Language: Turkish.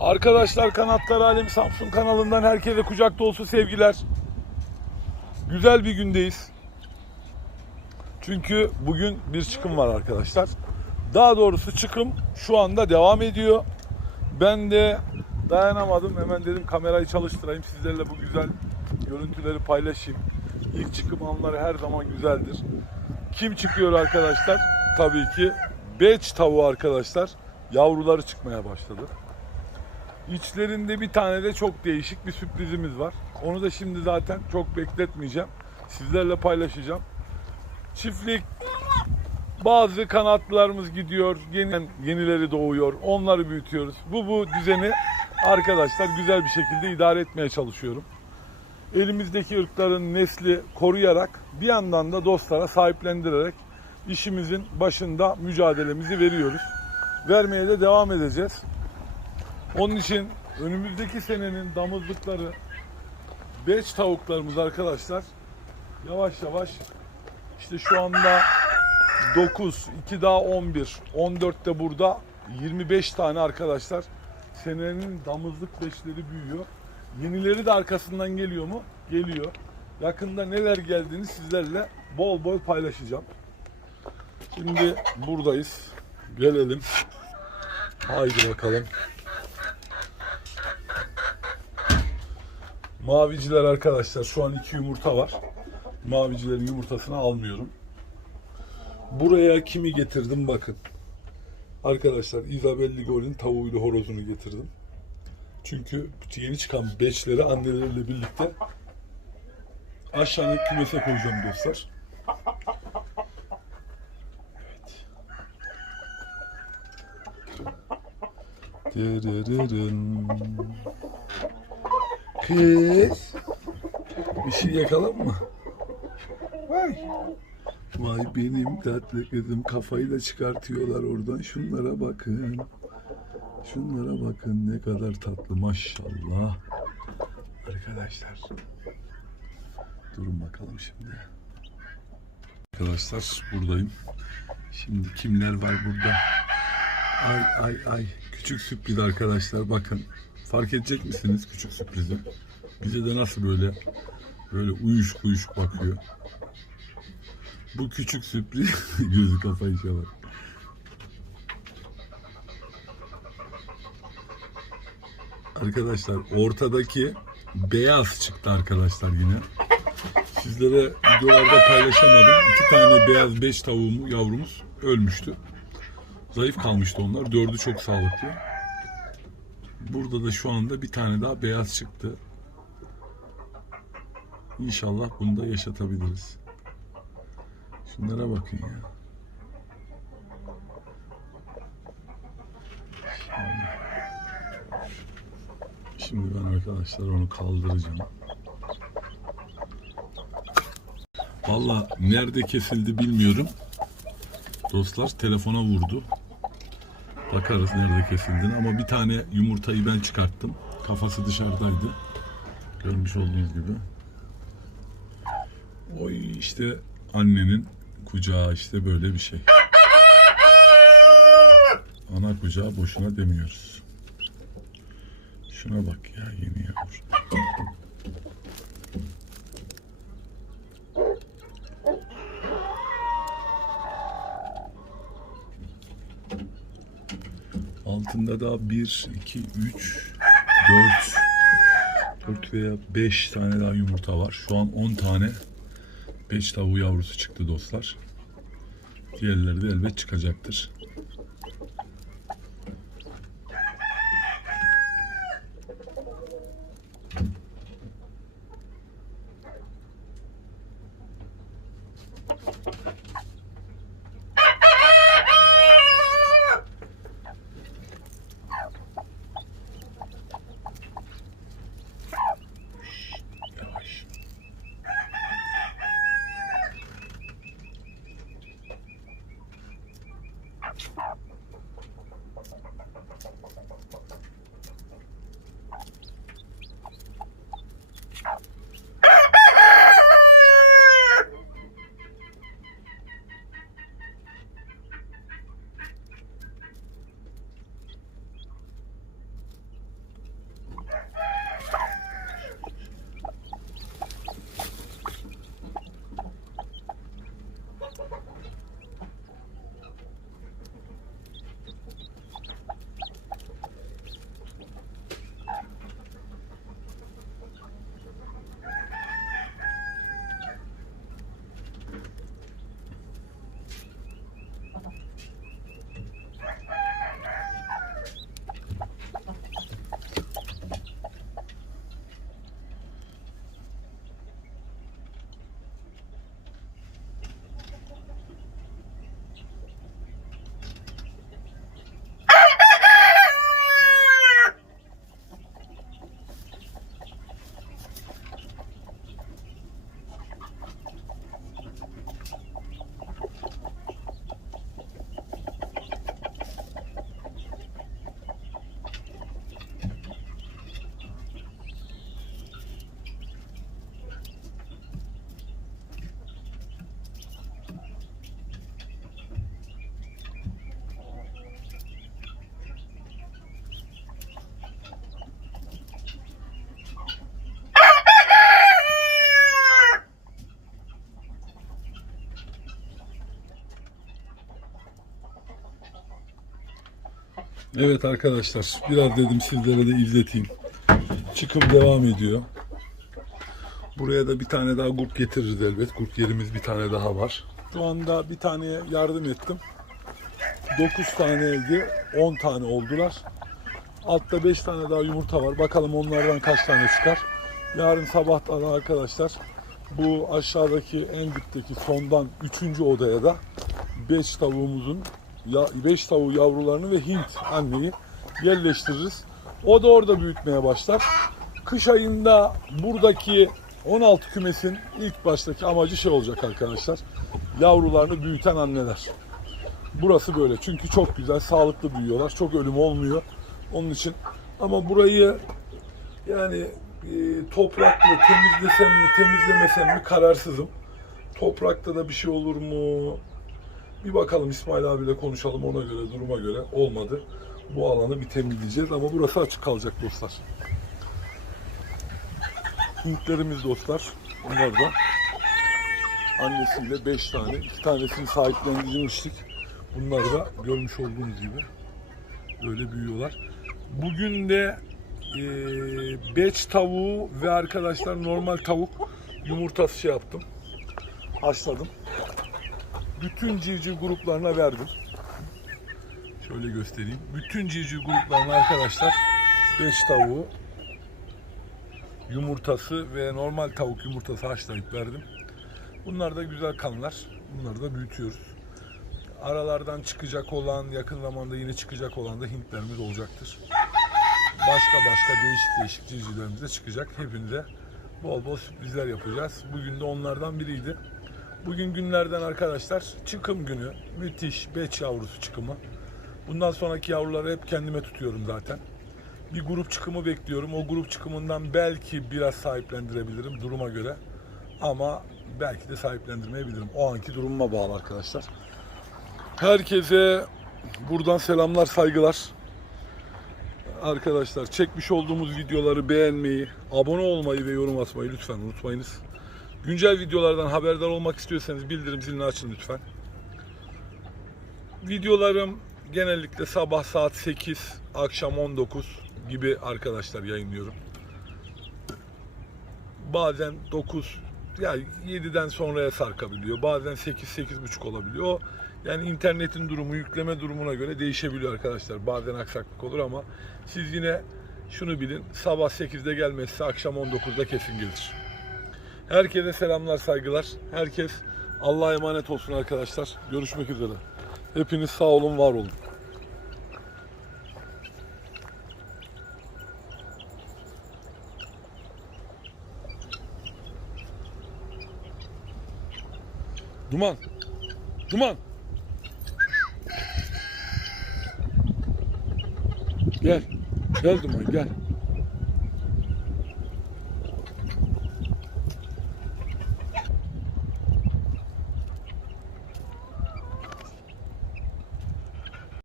Arkadaşlar Kanatlar Alemi Samsun kanalından herkese kucak dolusu sevgiler. Güzel bir gündeyiz. Çünkü bugün bir çıkım var arkadaşlar. Daha doğrusu çıkım şu anda devam ediyor. Ben de dayanamadım. Hemen dedim kamerayı çalıştırayım. Sizlerle bu güzel görüntüleri paylaşayım. İlk çıkım anları her zaman güzeldir. Kim çıkıyor arkadaşlar? Tabii ki beç tavuğu arkadaşlar. Yavruları çıkmaya başladı. İçlerinde bir tane de çok değişik bir sürprizimiz var. Onu da şimdi zaten çok bekletmeyeceğim. Sizlerle paylaşacağım. Çiftlik bazı kanatlarımız gidiyor, yeni, yenileri doğuyor. Onları büyütüyoruz. Bu bu düzeni arkadaşlar güzel bir şekilde idare etmeye çalışıyorum. Elimizdeki ırkların nesli koruyarak bir yandan da dostlara sahiplendirerek işimizin başında mücadelemizi veriyoruz. Vermeye de devam edeceğiz. Onun için önümüzdeki senenin damızlıkları beç tavuklarımız arkadaşlar yavaş yavaş işte şu anda 9, 2 daha 11, 14 de burada 25 tane arkadaşlar senenin damızlık beşleri büyüyor. Yenileri de arkasından geliyor mu? Geliyor. Yakında neler geldiğini sizlerle bol bol paylaşacağım. Şimdi buradayız. Gelelim. Haydi bakalım. Maviciler arkadaşlar şu an iki yumurta var. Mavicilerin yumurtasını almıyorum. Buraya kimi getirdim bakın. Arkadaşlar Isabel Ligol'ün tavuğuyla horozunu getirdim. Çünkü yeni çıkan beşleri anneleriyle birlikte aşağıya kümese koyacağım dostlar. Evet. Dırırırın. Kız. Bir şey yakalım mı? Vay. Vay benim tatlı kızım kafayı da çıkartıyorlar oradan. Şunlara bakın. Şunlara bakın ne kadar tatlı maşallah. Arkadaşlar. Durun bakalım şimdi. Arkadaşlar buradayım. Şimdi kimler var burada? Ay ay ay. Küçük sürpriz arkadaşlar bakın. Fark edecek misiniz küçük sürprizi? Bize de nasıl böyle böyle uyuşuk uyuşuk bakıyor. Bu küçük sürpriz gözü kafayı çalar. Arkadaşlar ortadaki beyaz çıktı arkadaşlar yine. Sizlere videolarda paylaşamadım. İki tane beyaz beş tavuğum yavrumuz ölmüştü. Zayıf kalmıştı onlar. Dördü çok sağlıklı. Burada da şu anda bir tane daha beyaz çıktı. İnşallah bunu da yaşatabiliriz. Şunlara bakın ya. Şimdi ben arkadaşlar onu kaldıracağım. Valla nerede kesildi bilmiyorum. Dostlar telefona vurdu. Bakarız nerede kesildiğini ama bir tane yumurtayı ben çıkarttım. Kafası dışarıdaydı. Görmüş olduğunuz gibi. Oy işte annenin kucağı işte böyle bir şey. Ana kucağı boşuna demiyoruz. Şuna bak ya yeni yavru. Altında da 1, 2, 3, 4, 4 veya 5 tane daha yumurta var. Şu an 10 tane 5 tavuğu yavrusu çıktı dostlar. Diğerleri de elbet çıkacaktır. Evet arkadaşlar biraz dedim sizlere de izleteyim. Çıkım devam ediyor. Buraya da bir tane daha grup getiririz elbet. Grup yerimiz bir tane daha var. Şu anda bir taneye yardım ettim. 9 taneydi. 10 tane oldular. Altta 5 tane daha yumurta var. Bakalım onlardan kaç tane çıkar. Yarın sabahtan arkadaşlar bu aşağıdaki en dipteki sondan 3. odaya da 5 tavuğumuzun 5 tavuğu yavrularını ve Hint anneyi yerleştiririz. O da orada büyütmeye başlar. Kış ayında buradaki 16 kümesin ilk baştaki amacı şey olacak arkadaşlar. Yavrularını büyüten anneler. Burası böyle çünkü çok güzel, sağlıklı büyüyorlar. Çok ölüm olmuyor. Onun için ama burayı yani e, toprakla temizlesem mi, temizlemesem mi kararsızım. Toprakta da bir şey olur mu? Bir bakalım İsmail abiyle konuşalım ona göre, duruma göre. Olmadı. Bu alanı bir temizleyeceğiz ama burası açık kalacak dostlar. Hintlerimiz dostlar. Bunlar da annesiyle 5 tane. 2 tanesini sahiplendirmiştik. Bunlar da görmüş olduğunuz gibi böyle büyüyorlar. Bugün de e, beç tavuğu ve arkadaşlar normal tavuk yumurtası şey yaptım. Haşladım. Bütün civciv gruplarına verdim. Şöyle göstereyim. Bütün civciv gruplarına arkadaşlar beş tavuğu yumurtası ve normal tavuk yumurtası haşlayıp verdim. Bunlar da güzel kanlar. Bunları da büyütüyoruz. Aralardan çıkacak olan, yakın zamanda yine çıkacak olan da Hintlerimiz olacaktır. Başka başka değişik değişik civcivlerimiz de çıkacak. Hepinize bol bol sürprizler yapacağız. Bugün de onlardan biriydi. Bugün günlerden arkadaşlar çıkım günü. Müthiş beç yavrusu çıkımı. Bundan sonraki yavruları hep kendime tutuyorum zaten. Bir grup çıkımı bekliyorum. O grup çıkımından belki biraz sahiplendirebilirim duruma göre. Ama belki de sahiplendirmeyebilirim. O anki durumuma bağlı arkadaşlar. Herkese buradan selamlar, saygılar. Arkadaşlar çekmiş olduğumuz videoları beğenmeyi, abone olmayı ve yorum atmayı lütfen unutmayınız. Güncel videolardan haberdar olmak istiyorsanız bildirim zilini açın lütfen. Videolarım genellikle sabah saat 8, akşam 19 gibi arkadaşlar yayınlıyorum. Bazen 9 yani 7'den sonraya sarkabiliyor. Bazen 8 8.30 olabiliyor. Yani internetin durumu, yükleme durumuna göre değişebiliyor arkadaşlar. Bazen aksaklık olur ama siz yine şunu bilin. Sabah 8'de gelmezse akşam 19'da kesin gelir. Herkese selamlar, saygılar. Herkes Allah'a emanet olsun arkadaşlar. Görüşmek üzere. Hepiniz sağ olun, var olun. Duman. Duman. Gel. Gel Duman gel.